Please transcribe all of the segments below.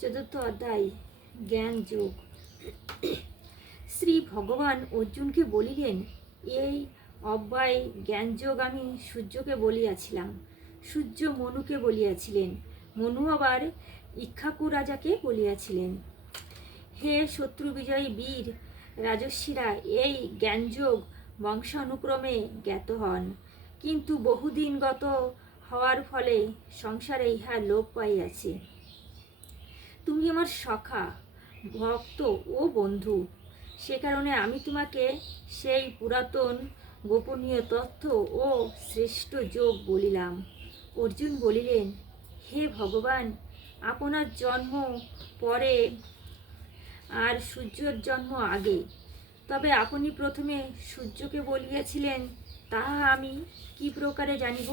চতুর্থ অধ্যায় জ্ঞান যোগ। শ্রী ভগবান অর্জুনকে বলিলেন, এই অব্যয় জ্ঞানযোগ আমি সূর্যকে বলিয়াছিলাম, সূর্য মনুকে বলিয়াছিলেন, মনু আবার ইক্ষ্বাকু রাজাকে বলিয়াছিলেন। হে শত্রু বিজয়ী বীর রাজস্বীরা, এই জ্ঞানযোগ বংশানুক্রমে জ্ঞাত হন, কিন্তু বহুদিন গত হওয়ার ফলে সংসারে ইহা লোপ পাইয়াছে। তুমি আমার সখা, ভক্ত ও বন্ধু, সে কারণে আমি তোমাকে সেই পুরাতন গোপনীয় তথ্য ও শ্রেষ্ঠ যোগ বলিলাম। অর্জুন বলিলেন, হে ভগবান, আপনার জন্ম পরে আর সূর্যের জন্ম আগে, তবে আপনি প্রথমে সূর্যকে বলিয়াছিলেন, তাহা আমি কি প্রকারে জানিব?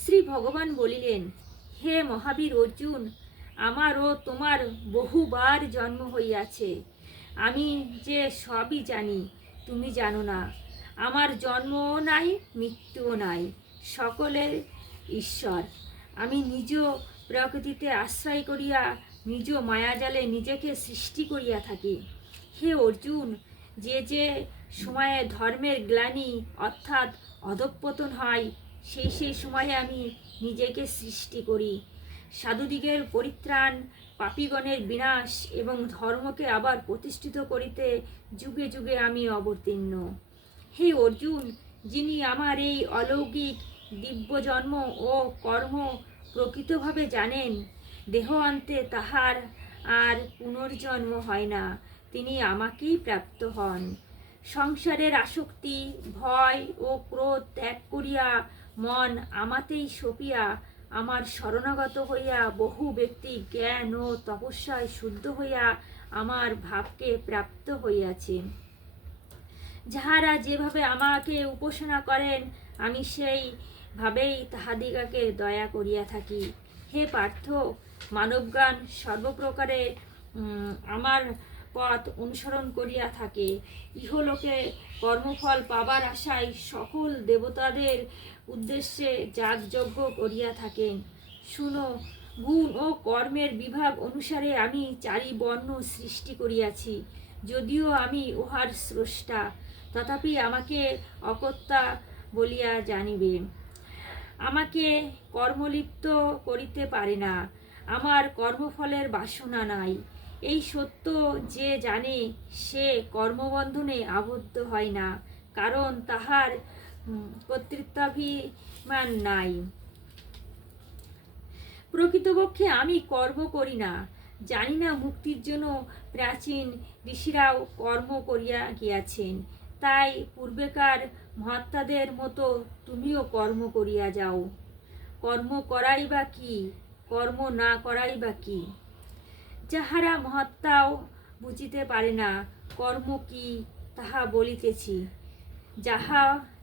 শ্রী ভগবান বলিলেন, হে মহাবীর অর্জুন, আমার ও তোমার বহুবার জন্ম হইয়াছে, আমি যে সবই জানি, তুমি জানো না। আমার জন্মও নাই, মৃত্যুও নাই, সকলের ঈশ্বর। আমি নিজ প্রকৃতিতে আশ্রয় করিয়া নিজ মায়াজালে নিজেকে সৃষ্টি করিয়া থাকি। হে অর্জুন, যে যে সময়ে ধর্মের গ্লানি অর্থাৎ অধঃপতন হয়, সেই সেই সময়ে আমি নিজেকে সৃষ্টি করি। সাধুদিগের পরিত্রাণ, পাপীগণের বিনাশ এবং ধর্মকে আবার প্রতিষ্ঠিত করিতে যুগে যুগে আমি অবতীর্ণ। হে অর্জুন, যিনি আমার এই অলৌকিক দিব্য জন্ম ও কর্ম প্রকৃতভাবে জানেন, দেহান্তে তাহার আর পুনর্জন্ম হয় না, তিনি আমাকেই প্রাপ্ত হন। সংসারের আসক্তি, ভয় ও ক্রোধ ত্যাগ করিয়া মন আমাতেই সপিয়া আমার শরণাগত হইয়া বহু ব্যক্তি জ্ঞান ও তপস্যায় শুদ্ধ হইয়া আমার ভাবকে প্রাপ্ত হইয়াছে। যাহারা যেভাবে আমাকে উপাসনা করেন, আমি সেইভাবেই তাহাদিগকে দয়া করিয়া থাকি। হে পার্থ, মানবগণ সর্বপ্রকারে আমার পথ অনুসরণ করিয়া থাকে। ইহলোকে কর্মফল পাবার আশায় সকল দেবতাদের উদ্দেশ্যে যাগযজ্ঞ করিয়া থাকেন। শুনো, গুণ ও কর্মের বিভাগ অনুসারে আমি চারি বর্ণ সৃষ্টি করিয়াছি। যদিও আমি উহার স্রষ্টা, তথাপি আমাকে অকর্তা বলিয়া জানিবে। আমাকে কর্মলিপ্ত করিতে পারে না, আমার কর্মফলের বাসনা নাই। এই সত্য যে জানে, সে কর্মবন্ধনে আবদ্ধ হয় না, কারণ তাহার কর্তৃত্বাভিমান নাই। প্রকৃতপক্ষে আমি কর্ম করি না, জানি না মুক্তির জন্য প্রাচীন ঋষিরাও কর্ম করিয়া গিয়াছেন, তাই পূর্বেকার মহাত্মাদের মতো তুমিও কর্ম করিয়া যাও। কর্ম করাই বা কি, কর্ম না করাই বা কি? যাহারা মহাত্মাও বুঝিতে পারে না কর্ম কি, তাহা বলিতেছি, যাহা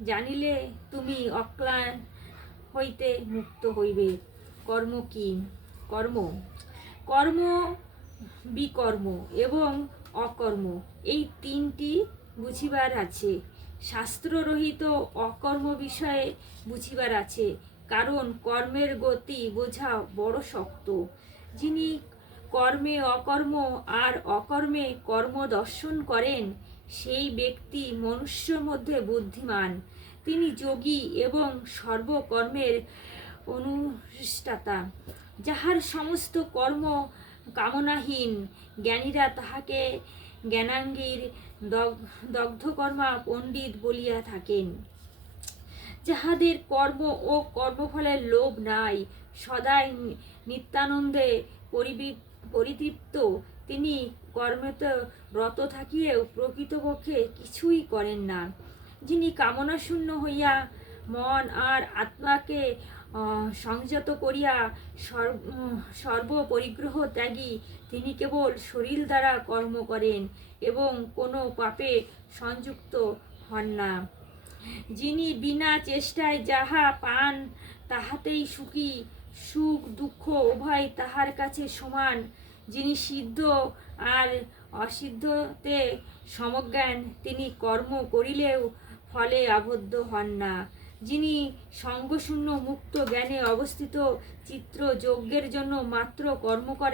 জানিলে তুমি অক্লান হইতে মুক্ত হইবে। কর্ম কি? কর্ম কর্ম, বিকর্ম এবং অকর্ম, এই তিনটি বুঝিবার আছে। শাস্ত্ররহিত অকর্ম বিষয়ে বুঝিবার আছে, কারণ কর্মের গতি বোঝা বড় শক্ত। যিনি কর্মে অকর্ম আর অকর্মে কর্ম দর্শন করেন, সেই ব্যক্তি মনুষ্যের মধ্যে বুদ্ধিমান। তিনি যোগী এবং সর্বকর্মের অনুষ্ঠিতা। যাহার সমস্ত কর্ম কামনাহীন, জ্ঞানীরা তাহাকে জ্ঞানাঙ্গীর দগ্ধকর্মা পণ্ডিত বলিয়া থাকেন। যাহাদের কর্ম ও কর্মফলের লোভ নাই, সদাই নিত্যানন্দে পরিতৃপ্ত, তিনি কর্মেতে রত থাকিয়েও প্রকৃতপক্ষে কিছুই করেন না। যিনি কামনাশূন্য হইয়া মন আর আত্মাকে সংযত করিয়া সর্বপরিগ্রহ ত্যাগী, তিনি কেবল শরীর দ্বারা কর্ম করেন এবং কোনো পাপে সংযুক্ত হন না। যিনি বিনা চেষ্টায় যাহা পান তাহাতেই সুখী, সুখ দুঃখ উভয় তাহার কাছে সমান। যিনি সিদ্ধ আর অসিদ্ধতে সমজ্ঞান, তিনি কর্ম করিলেও ফলে আবদ্ধ হন না। যিনি সঙ্গশূন্য মুক্ত জ্ঞানে অবস্থিত চিত্র যজ্ঞের জন্য মাত্র কর্ম করেন।